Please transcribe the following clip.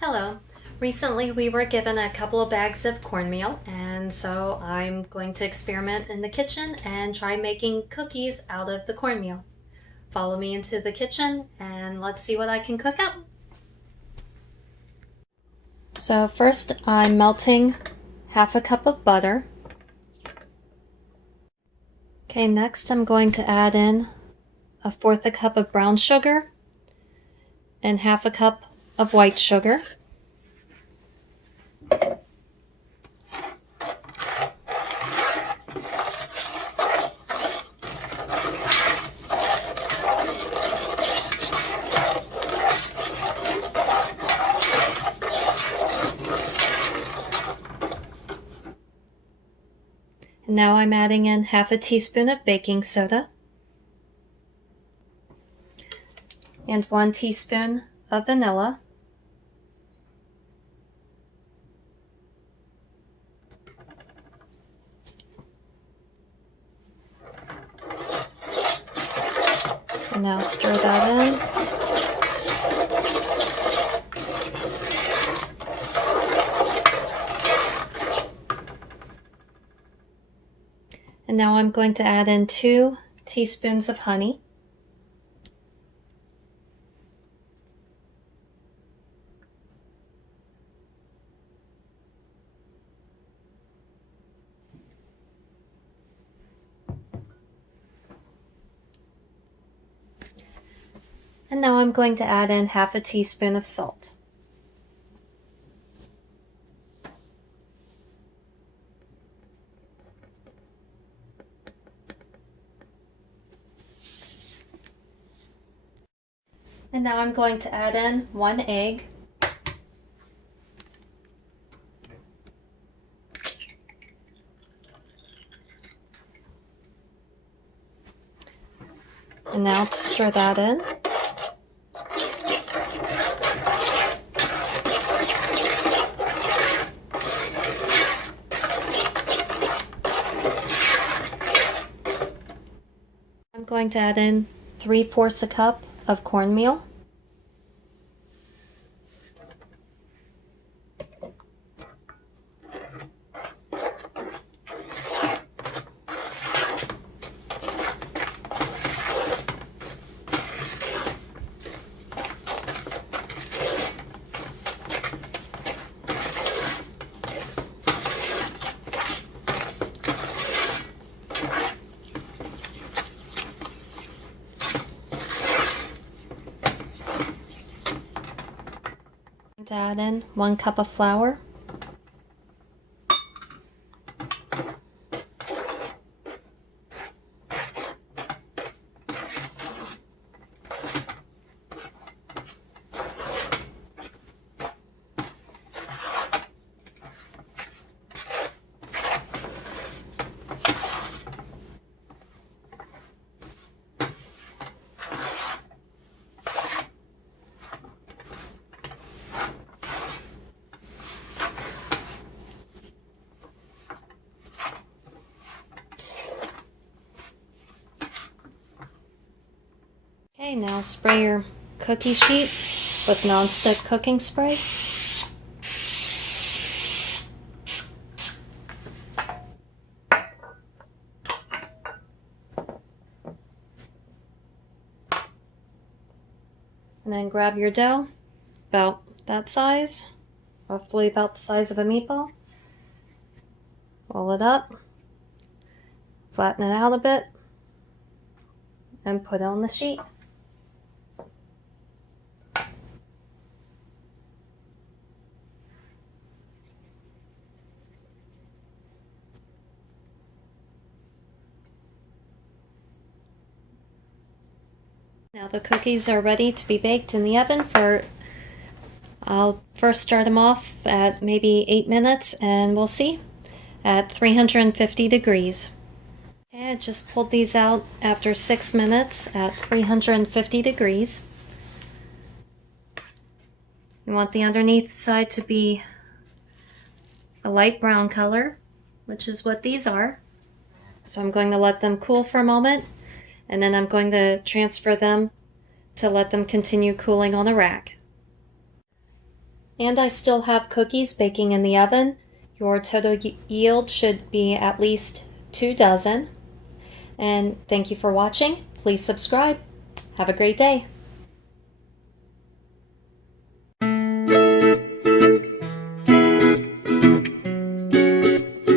Hello. Recently we were given a couple of bags of cornmeal, and so I'm going to experiment in the kitchen and try making cookies out of the cornmeal. Follow me into the kitchen and let's see what I can cook up. So first I'm melting half a cup of butter. Okay, next I'm going to add in 1/4 cup of brown sugar and half a cup of white sugar. And now I'm adding in half a teaspoon of baking soda and 1 teaspoon of vanilla. And now stir that in. And now I'm going to add in 2 teaspoons of honey. And now I'm going to add in half a teaspoon of salt. And now I'm going to add in 1 egg. And now to stir that in. I'm going to add in 3/4 a cup of cornmeal. To add in 1 cup of flour. Okay, now spray your cookie sheet with non-stick cooking spray. And then grab your dough, about that size, roughly about the size of a meatball. Roll it up, flatten it out a bit, and put it on the sheet. Now the cookies are ready to be baked in the oven I'll first start them off at maybe 8 minutes and we'll see, at 350 degrees. Okay, I just pulled these out after 6 minutes at 350 degrees. You want the underneath side to be a light brown color, which is what these are. So I'm going to let them cool for a moment, and then I'm going to transfer them to let them continue cooling on a rack. And I still have cookies baking in the oven. Your total yield should be at least 2 dozen. And thank you for watching. Please subscribe. Have a great day.